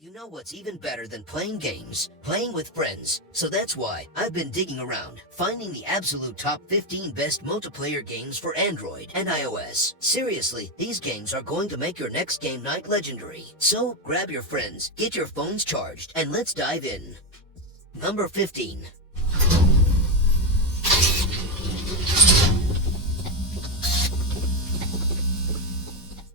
You know what's even better than playing games? Playing with friends. So that's why I've been digging around, finding the absolute top 15 best multiplayer games for Android and iOS. Seriously, these games are going to make your next game night legendary. So grab your friends, get your phones charged, and let's dive in. Number 15.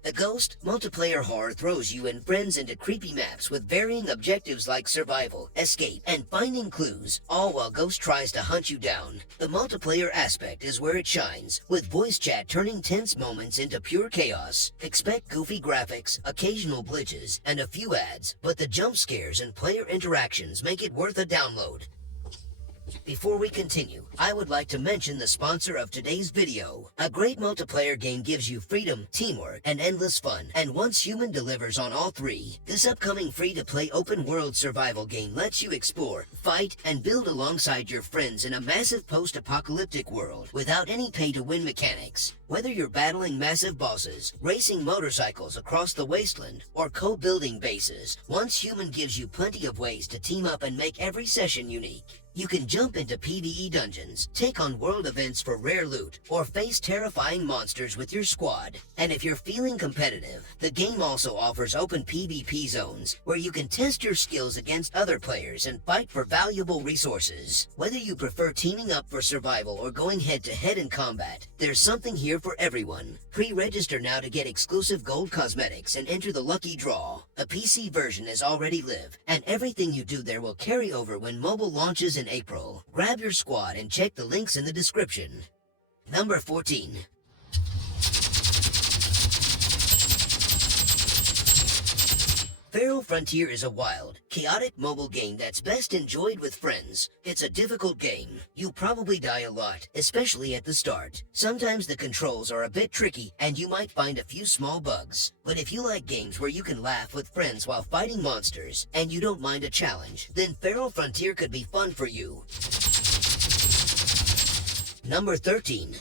The Ghost multiplayer horror throws you and friends into creepy maps with varying objectives like survival, escape, and finding clues, all while Ghost tries to hunt you down. The multiplayer aspect is where it shines, with voice chat turning tense moments into pure chaos. Expect goofy graphics, occasional glitches, and a few ads, but the jump scares and player interactions make it worth a download. Before we continue, I would like to mention the sponsor of today's video. A great multiplayer game gives you freedom, teamwork, and endless fun, and once Human delivers on all three. This upcoming free-to-play open-world survival game lets you explore, fight, and build alongside your friends in a massive post-apocalyptic world without any pay-to-win mechanics. Whether you're battling massive bosses, racing motorcycles across the wasteland, or co-building bases, Once Human gives you plenty of ways to team up and make every session unique. You can jump into PvE dungeons, take on world events for rare loot, or face terrifying monsters with your squad. And if you're feeling competitive, the game also offers open PvP zones, where you can test your skills against other players and fight for valuable resources. Whether you prefer teaming up for survival or going head-to-head in combat, there's something here for everyone. Pre-register now to get exclusive gold cosmetics and enter the lucky draw. A PC version is already live, and everything you do there will carry over when mobile launches in April. Grab your squad and check the links in the description. Number 14. Feral Frontier is a wild, chaotic mobile game that's best enjoyed with friends. It's a difficult game. You'll probably die a lot, especially at the start. Sometimes the controls are a bit tricky and you might find a few small bugs. But if you like games where you can laugh with friends while fighting monsters, and you don't mind a challenge, then Feral Frontier could be fun for you. Number 13.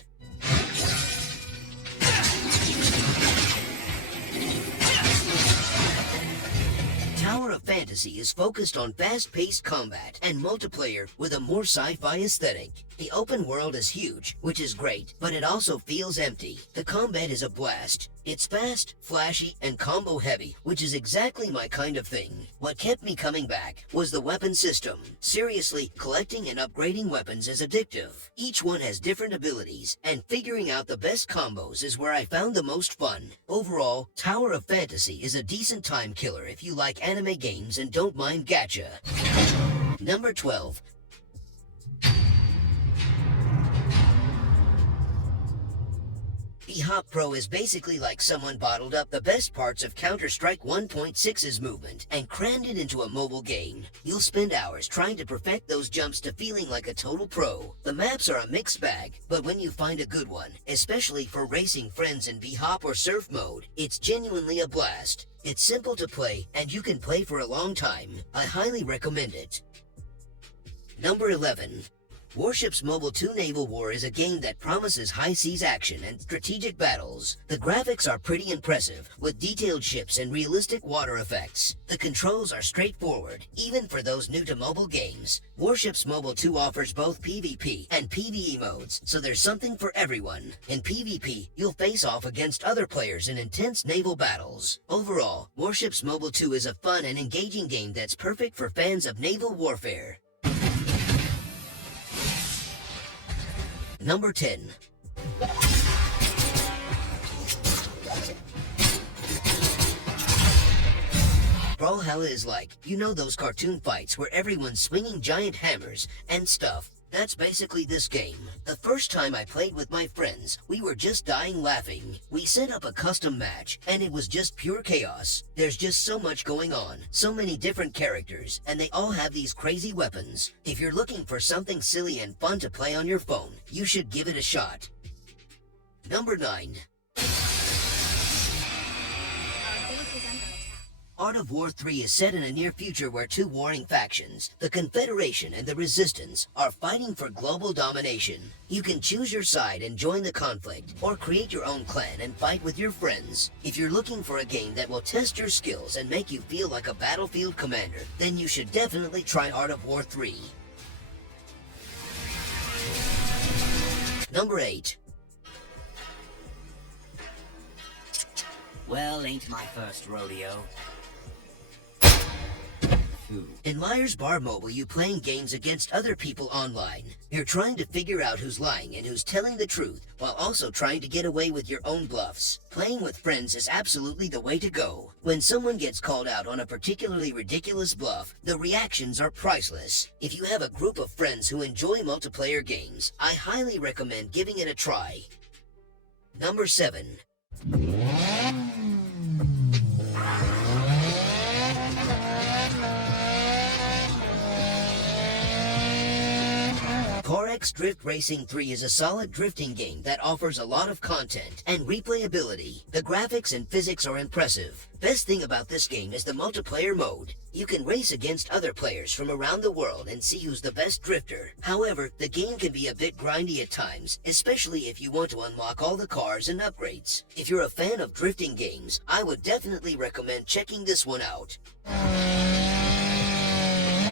Tower of Fantasy is focused on fast-paced combat and multiplayer with a more sci-fi aesthetic. The open world is huge, which is great, but it also feels empty. The combat is a blast. It's fast, flashy, and combo-heavy, which is exactly my kind of thing. What kept me coming back was the weapon system. Seriously, collecting and upgrading weapons is addictive. Each one has different abilities, and figuring out the best combos is where I found the most fun. Overall, Tower of Fantasy is a decent time killer if you like anime games and don't mind gacha. Number 12. Bhop Pro is basically like someone bottled up the best parts of Counter-Strike 1.6's movement and crammed it into a mobile game. You'll spend hours trying to perfect those jumps to feeling like a total pro. The maps are a mixed bag, but when you find a good one, especially for racing friends in Bhop or surf mode, it's genuinely a blast. It's simple to play, and you can play for a long time. I highly recommend it. Number 11. Warship's Mobile 2 Naval War is a game that promises high seas action and strategic battles. The graphics are pretty impressive, with detailed ships and realistic water effects. The controls are straightforward, even for those new to mobile games. Warship's Mobile 2 offers both PvP and PvE modes, so there's something for everyone. In PvP, you'll face off against other players in intense naval battles. Overall, Warship's Mobile 2 is a fun and engaging game that's perfect for fans of naval warfare. Number 10. Brawlhalla is like, you know those cartoon fights where everyone's swinging giant hammers and stuff? That's basically this game. The first time I played with my friends, we were just dying laughing. We set up a custom match, and it was just pure chaos. There's just so much going on, so many different characters, and they all have these crazy weapons. If you're looking for something silly and fun to play on your phone, you should give it a shot. Number 9. Art of War 3 is set in a near future where two warring factions, the Confederation and the Resistance, are fighting for global domination. You can choose your side and join the conflict, or create your own clan and fight with your friends. If you're looking for a game that will test your skills and make you feel like a battlefield commander, then you should definitely try Art of War 3. Number 8. Well, ain't my first rodeo. In Liar's Bar Mobile, you playing games against other people online. You're trying to figure out who's lying and who's telling the truth, while also trying to get away with your own bluffs. Playing with friends is absolutely the way to go. When someone gets called out on a particularly ridiculous bluff, the reactions are priceless. If you have a group of friends who enjoy multiplayer games, I highly recommend giving it a try. Number 7. CarX Drift Racing 3 is a solid drifting game that offers a lot of content and replayability. The graphics and physics are impressive. Best thing about this game is the multiplayer mode. You can race against other players from around the world and see who's the best drifter. However, the game can be a bit grindy at times, especially if you want to unlock all the cars and upgrades. If you're a fan of drifting games, I would definitely recommend checking this one out.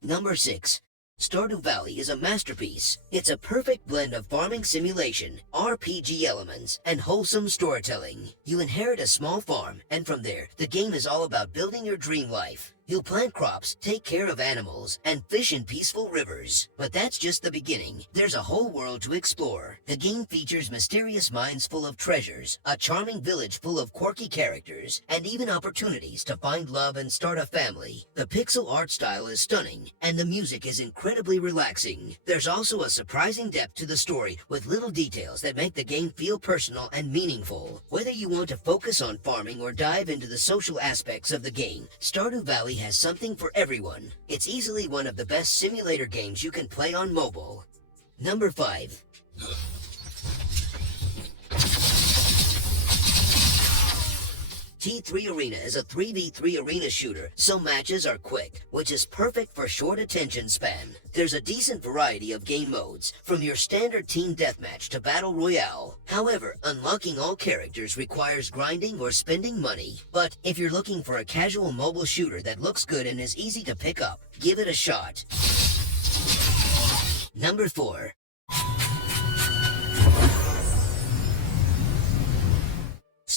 Number 6. Stardew Valley is a masterpiece. It's a perfect blend of farming simulation, RPG elements, and wholesome storytelling. You inherit a small farm, and from there, the game is all about building your dream life. You'll plant crops, take care of animals, and fish in peaceful rivers. But that's just the beginning. There's a whole world to explore. The game features mysterious mines full of treasures, a charming village full of quirky characters, and even opportunities to find love and start a family. The pixel art style is stunning, and the music is incredibly relaxing. There's also a surprising depth to the story, with little details that make the game feel personal and meaningful. Whether you want to focus on farming or dive into the social aspects of the game, Stardew Valley has something for everyone. It's easily one of the best simulator games you can play on mobile. Number 5. T3 Arena is a 3v3 arena shooter, so matches are quick, which is perfect for short attention span. There's a decent variety of game modes, from your standard team deathmatch to battle royale. However, unlocking all characters requires grinding or spending money. But if you're looking for a casual mobile shooter that looks good and is easy to pick up, give it a shot. Number 4.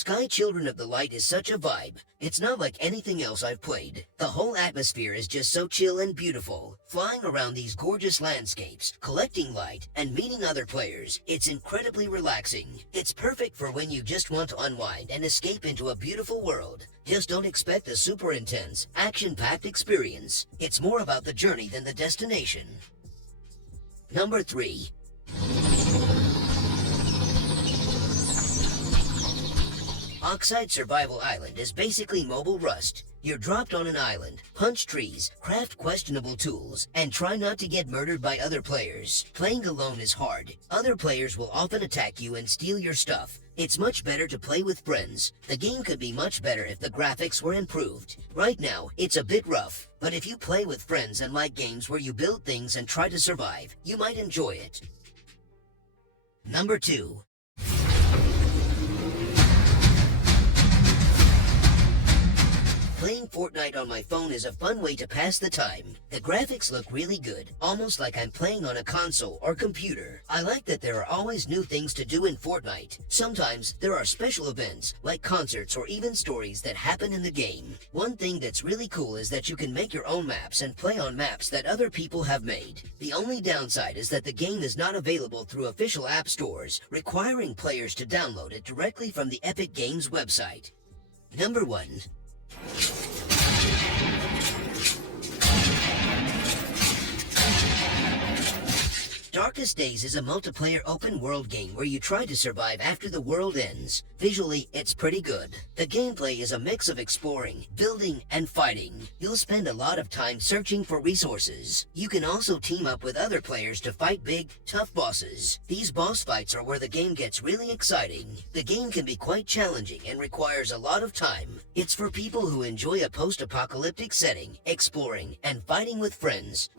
Sky Children of the Light is such a vibe. It's not like anything else I've played. The whole atmosphere is just so chill and beautiful. Flying around these gorgeous landscapes, collecting light, and meeting other players, it's incredibly relaxing. It's perfect for when you just want to unwind and escape into a beautiful world. Just don't expect a super intense, action-packed experience. It's more about the journey than the destination. Number 3. Oxide Survival Island is basically mobile Rust. You're dropped on an island, punch trees, craft questionable tools, and try not to get murdered by other players. Playing alone is hard. Other players will often attack you and steal your stuff. It's much better to play with friends. The game could be much better if the graphics were improved. Right now, it's a bit rough, but if you play with friends and like games where you build things and try to survive, you might enjoy it. Number 2. Playing Fortnite on my phone is a fun way to pass the time. The graphics look really good, almost like I'm playing on a console or computer. I like that there are always new things to do in Fortnite. Sometimes there are special events, like concerts or even stories that happen in the game. One thing that's really cool is that you can make your own maps and play on maps that other people have made. The only downside is that the game is not available through official app stores, requiring players to download it directly from the Epic Games website. Number 1. Darkest Days is a multiplayer open-world game where you try to survive after the world ends. Visually, it's pretty good. The gameplay is a mix of exploring, building, and fighting. You'll spend a lot of time searching for resources. You can also team up with other players to fight big, tough bosses. These boss fights are where the game gets really exciting. The game can be quite challenging and requires a lot of time. It's for people who enjoy a post-apocalyptic setting, exploring, and fighting with friends.